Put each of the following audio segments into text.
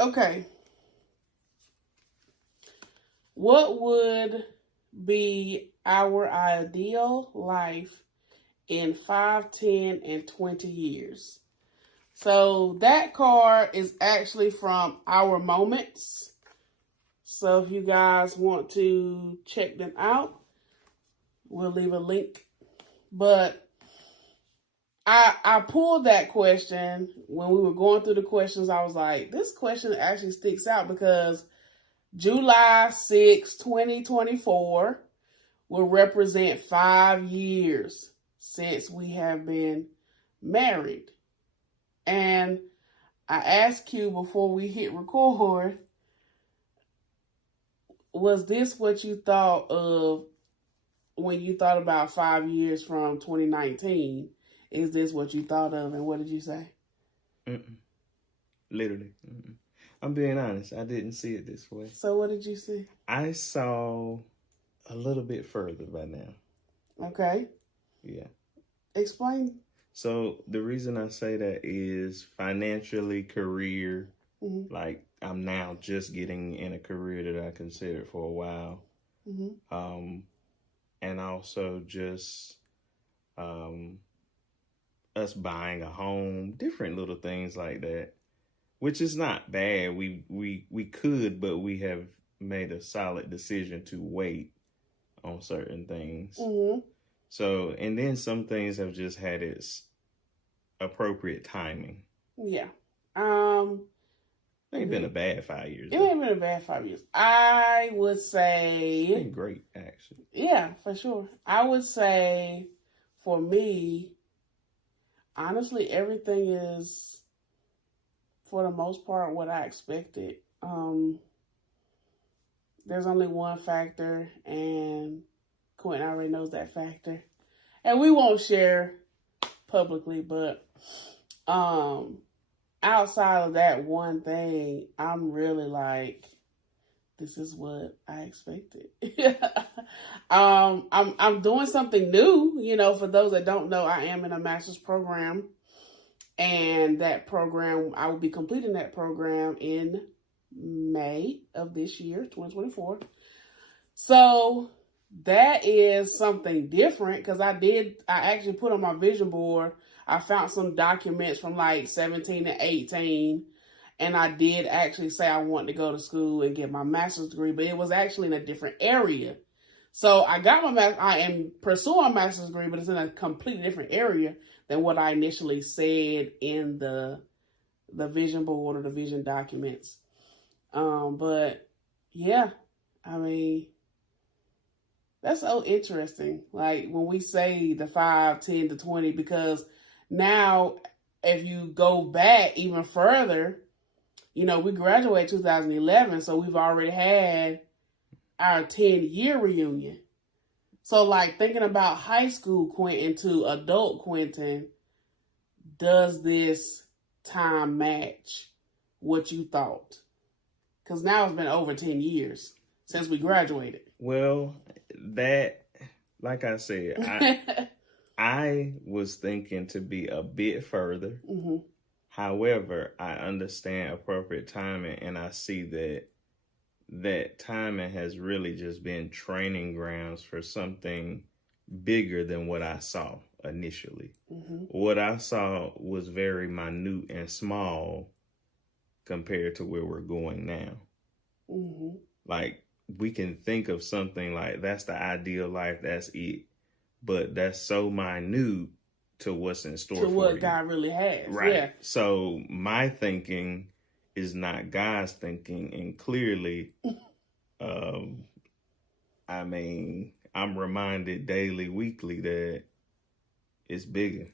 Okay. What would be our ideal life in 5, 10, and 20 years? So that card is actually from Our Moments. So if you guys want to check them out, we'll leave a link. But I pulled that question when we were going through the questions. I was like, this question actually sticks out because July 6, 2024 will represent 5 years since we have been married. And I asked you before we hit record, was this what you thought of when you thought about 5 years from 2019? Is this what you thought of? And what did you say? Literally. I'm being honest. I didn't see it this way. So what did you see? I saw a little bit further by now. Okay. Yeah. Explain. So the reason I say that is financially, career. Mm-hmm. Like I'm now just getting in a career that I considered for a while. Mm-hmm. And also just us buying a home, different little things like that, which is not bad. We could, but we have made a solid decision to wait on certain things. Mm-hmm. So, and then some things have just had its appropriate timing. Yeah. It ain't been a bad 5 years. It ain't been a bad 5 years. I would say it's been great, actually. Yeah, for sure. I would say for me, honestly, everything is for the most part what I expected. There's only one factor, and Quentin already knows that factor. And we won't share publicly, but outside of that one thing, I'm really like, this is what I expected. I'm doing something new. You know, for those that don't know, I am in a master's program, and that program, I will be completing that program in May of this year, 2024. So that is something different because I actually put on my vision board. I found some documents from like 17 and 18. And I did actually say I wanted to go to school and get my master's degree, but it was actually in a different area. So I am pursuing a master's degree, but it's in a completely different area than what I initially said in the vision board or the vision documents. But yeah, I mean, that's so interesting. Like when we say the 5, 10 to 20, because now if you go back even further, you know, we graduated 2011, so we've already had our 10-year reunion. So, like, thinking about high school Quentin to adult Quentin, does this time match what you thought? Because now it's been over 10 years since we graduated. Well, that, like I said, I was thinking to be a bit further. Mm-hmm. However, I understand appropriate timing, and I see that timing has really just been training grounds for something bigger than what I saw initially. Mm-hmm. What I saw was very minute and small compared to where we're going now. Mm-hmm. Like, we can think of something like that's the ideal life, that's it. But that's so minute to what's in store for you. To what God really has. Right. Yeah. So my thinking is not God's thinking. And clearly, I mean, I'm reminded daily, weekly that it's bigger.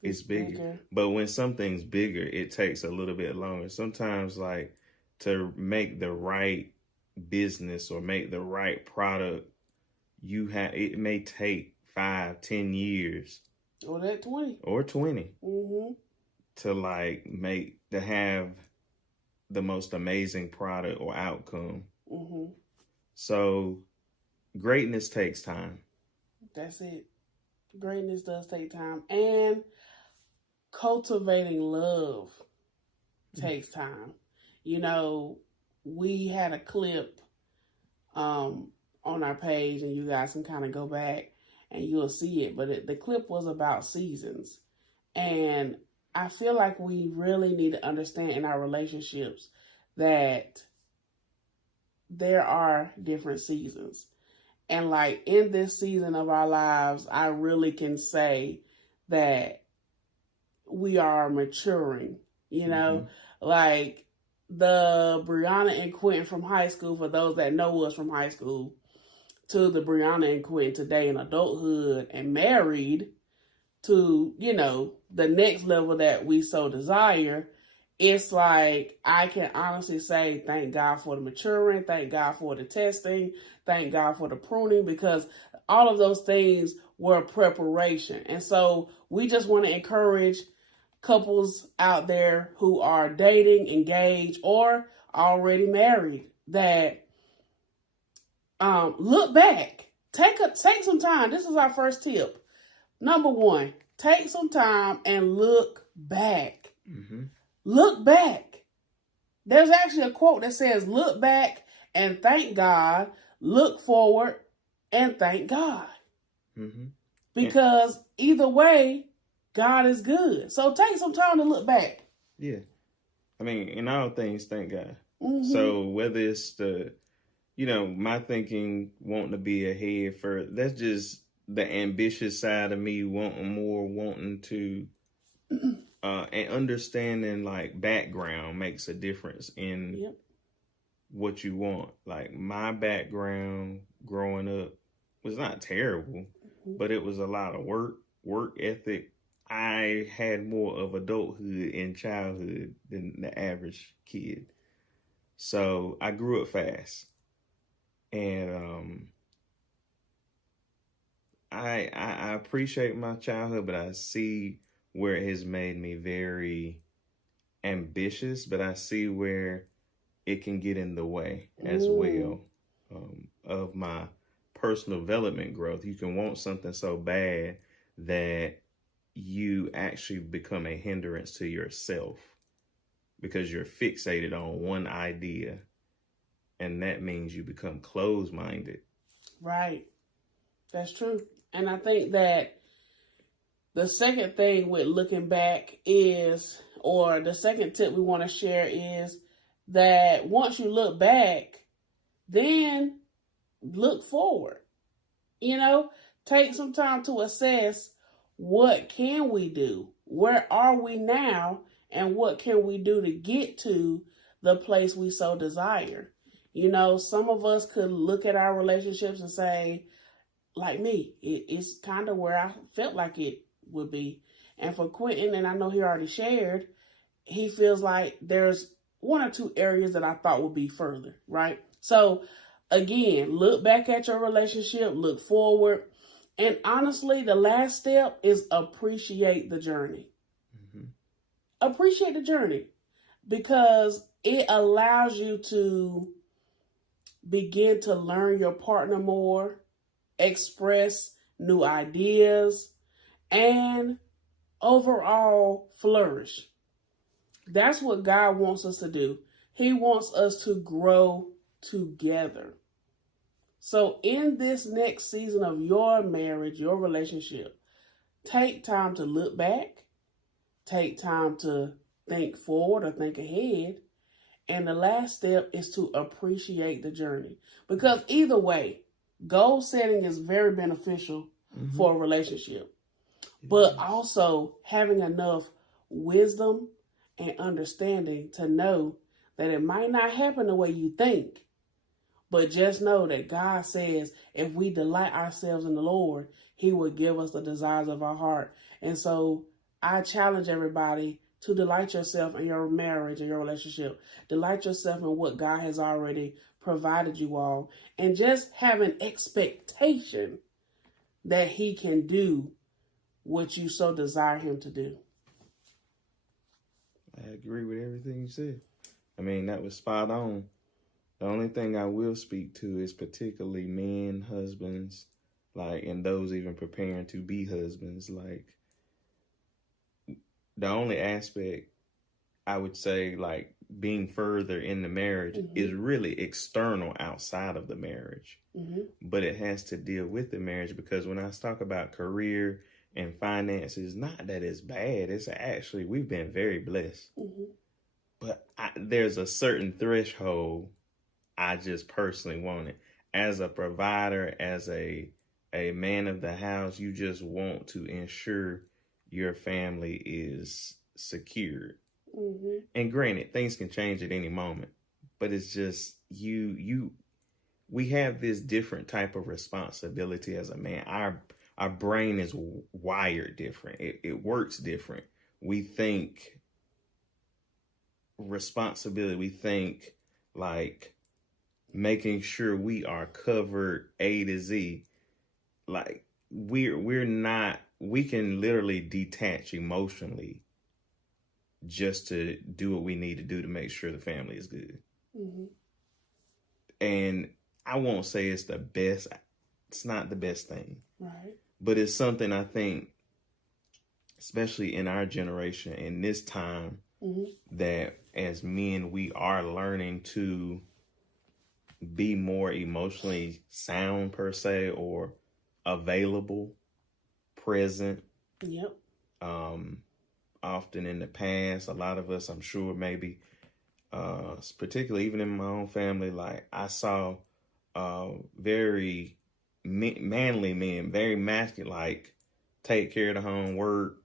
It's bigger. But when something's bigger, it takes a little bit longer. Sometimes, like, to make the right business or make the right product, it may take 5, 10 years. Or that 20. Or 20. Mm-hmm. To have the most amazing product or outcome. Mm-hmm. So greatness takes time. That's it. Greatness does take time. And cultivating love takes time. We had a clip on our page, and you guys can kind of go back and you'll see it. But the clip was about seasons. And I feel like we really need to understand in our relationships that there are different seasons. And like in this season of our lives, I really can say that we are maturing, like the Brianna and Quentin from high school, for those that know us from high school, to the Brianna and Quentin today in adulthood and married, to, the next level that we so desire. It's like, I can honestly say, thank God for the maturing, thank God for the testing, thank God for the pruning, because all of those things were preparation. And so we just want to encourage couples out there who are dating, engaged, or already married that look back. Take some time. This is our first tip. Number one, take some time and look back. Mm-hmm. Look back. There's actually a quote that says, look back and thank God, look forward and thank God. Mm-hmm. Because either way, God is good. So take some time to look back. Yeah. I mean, in all things, thank God. Mm-hmm. So whether it's my thinking wanting to be ahead for, that's just the ambitious side of me wanting to, and understanding like background makes a difference in what you want. Like my background growing up was not terrible, but it was a lot of work ethic. I had more of adulthood and childhood than the average kid. So I grew up fast. And I appreciate my childhood, but I see where it has made me very ambitious, but I see where it can get in the way as well of my personal development growth. You can want something so bad that you actually become a hindrance to yourself because you're fixated on one idea, and that means you become closed-minded. Right. That's true. And I think that the second thing with looking back is, or the second tip we want to share is that once you look back, then look forward. Take some time to assess, what can we do? Where are we now? And what can we do to get to the place we so desire? Some of us could look at our relationships and say, like me, it's kind of where I felt like it would be. And for Quentin, and I know he already shared, he feels like there's one or two areas that I thought would be further, right? So again, look back at your relationship, look forward. And honestly, the last step is appreciate the journey. Mm-hmm. Appreciate the journey, because it allows you to begin to learn your partner more, express new ideas, and overall flourish. That's what God wants us to do. He wants us to grow together. So in this next season of your marriage, your relationship, take time to look back, take time to think forward or think ahead. And the last step is to appreciate the journey. Because either way, goal setting is very beneficial for a relationship. But also having enough wisdom and understanding to know that it might not happen the way you think. But just know that God says if we delight ourselves in the Lord, He will give us the desires of our heart. And so I challenge everybody to delight yourself in your marriage and your relationship. Delight yourself in what God has already provided you all. And just have an expectation that He can do what you so desire Him to do. I agree with everything you said. I mean, that was spot on. The only thing I will speak to is particularly men, husbands, and those even preparing to be husbands. The only aspect I would say, like, being further in the marriage is really external outside of the marriage. But it has to deal with the marriage, because when I talk about career and finances, not that it's bad. It's actually, we've been very blessed. But there's a certain threshold I just personally want it. As a provider, as a man of the house, you just want to ensure your family is secured. And granted, things can change at any moment, but it's just we have this different type of responsibility as a man. Our brain is wired different. It works different. We think responsibility. We think like making sure we are covered A to Z. Like we're not, we can literally detach emotionally just to do what we need to do to make sure the family is good. And I won't say it's the best. It's not the best thing. Right. But it's something I think, especially in our generation, in this time, that as men, we are learning to be more emotionally sound, per se, or available, present. Yep. Often in the past, a lot of us, I'm sure, maybe, particularly even in my own family, like I saw very manly men, very masculine, like take care of the home, work,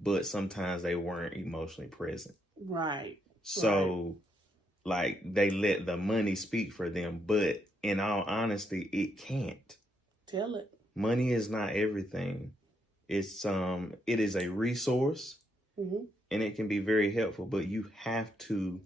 but sometimes they weren't emotionally present. Right. So, like, they let the money speak for them, but in all honesty, it can't. Tell it. Money is not everything. It's it is a resource, and it can be very helpful, but you have to.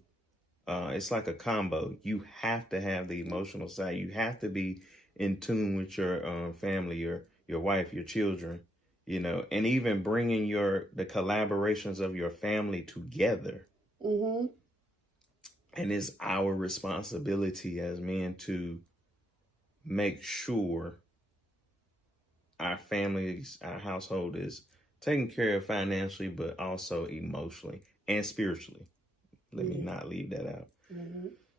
It's like a combo. You have to have the emotional side. You have to be in tune with your family, your wife, your children, you know, and even bringing the collaborations of your family together. And it's our responsibility as men to make sure our families, our household is taken care of financially, but also emotionally and spiritually. Let me not leave that out.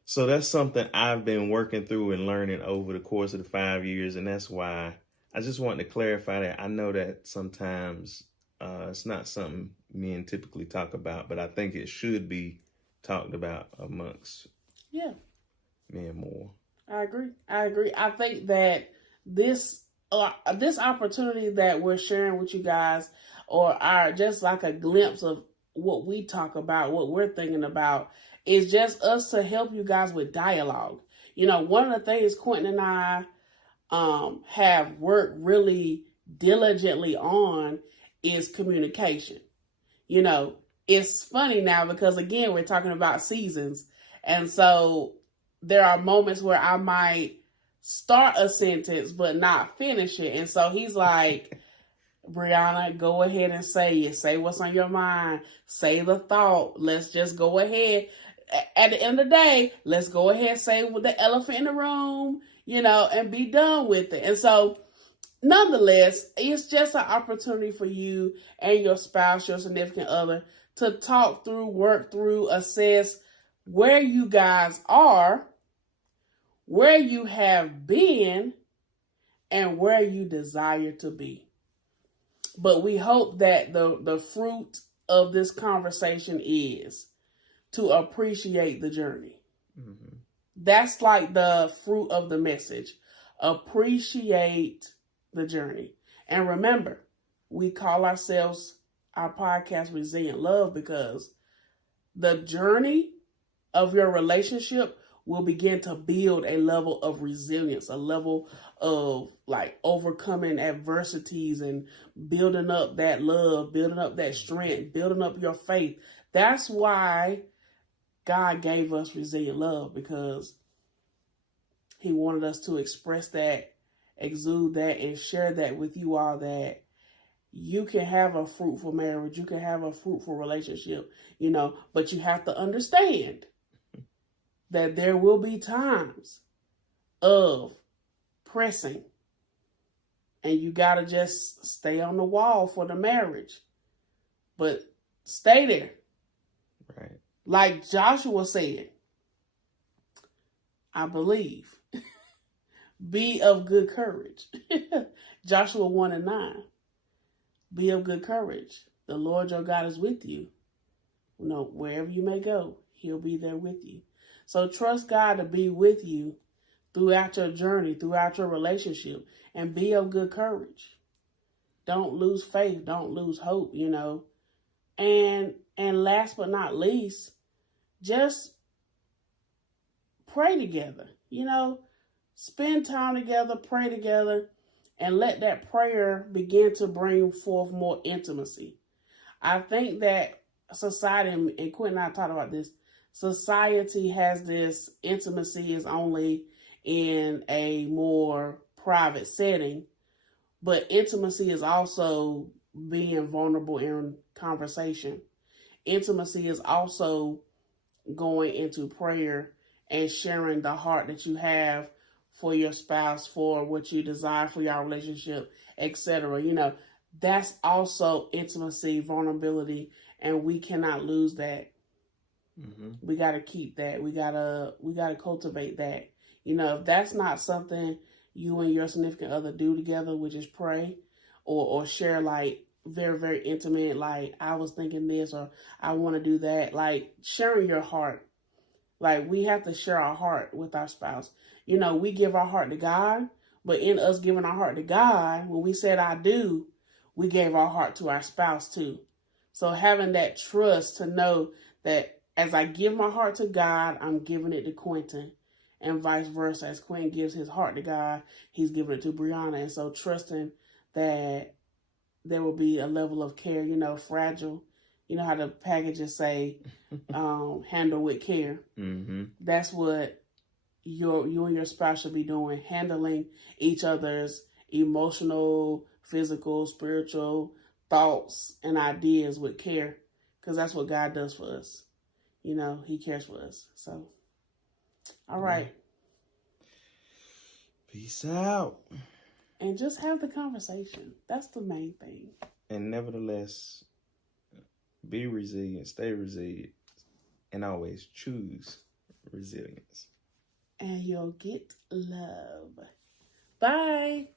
So that's something I've been working through and learning over the course of the 5 years. And that's why I just wanted to clarify that. I know that sometimes it's not something men typically talk about, but I think it should be talked about amongst men more. I agree. I think that this opportunity that we're sharing with you guys, or our just like a glimpse of what we talk about, what we're thinking about, is just us to help you guys with dialogue. You know, one of the things Quentin and I have worked really diligently on is communication. You know, it's funny now because, again, we're talking about seasons. And so there are moments where I might start a sentence but not finish it. And so he's like, Brianna, go ahead and say it. Say what's on your mind. Say the thought. Let's just go ahead. At the end of the day, let's go ahead and say with the elephant in the room, you know, and be done with it. And so, nonetheless, it's just an opportunity for you and your spouse, your significant other, to talk through, work through, assess where you guys are, where you have been, and where you desire to be. But we hope that the fruit of this conversation is to appreciate the journey. That's like the fruit of the message. Appreciate the journey. And remember, we call ourselves, our podcast, Resilient Love, because the journey of your relationship will begin to build a level of resilience, a level of like overcoming adversities and building up that love, building up that strength, building up your faith. That's why God gave us Resilient Love, because he wanted us to express that, exude that, and share that with you all, that you can have a fruitful marriage, you can have a fruitful relationship, you know, but you have to understand that there will be times of pressing, and you got to just stay on the wall for the marriage, but stay there. Right. Like Joshua said, I believe. Be of good courage. Joshua 1:9. Be of good courage. The Lord your God is with you. You know, wherever you may go, he'll be there with you. So trust God to be with you throughout your journey, throughout your relationship, and be of good courage. Don't lose faith. Don't lose hope, you know. And last but not least, just pray together, you know. Spend time together, pray together, and let that prayer begin to bring forth more intimacy. I think that society, and Quentin and I talked about this, society has this intimacy is only in a more private setting, but intimacy is also being vulnerable in conversation. Intimacy is also going into prayer and sharing the heart that you have for your spouse, for what you desire for your relationship, etc. You know, that's also intimacy, vulnerability, and we cannot lose that. Mm-hmm. We got to keep that. We gotta cultivate that. You know, if that's not something you and your significant other do together, which is pray or share like very, very intimate, like I was thinking this or I want to do that, like sharing your heart. Like we have to share our heart with our spouse. You know, we give our heart to God, but in us giving our heart to God, when we said I do, we gave our heart to our spouse too. So having that trust to know that as I give my heart to God, I'm giving it to Quentin, and vice versa. As Quentin gives his heart to God, he's giving it to Brianna. And so trusting that there will be a level of care, you know, fragile. You know how the packages say, handle with care. Mm-hmm. That's what you and your spouse should be doing, handling each other's emotional, physical, spiritual thoughts and ideas with care, because that's what God does for us. You know, he cares for us. So, all right. Peace out. And just have the conversation. That's the main thing. And nevertheless, be resilient, stay resilient, and always choose resilience. And you'll get love. Bye.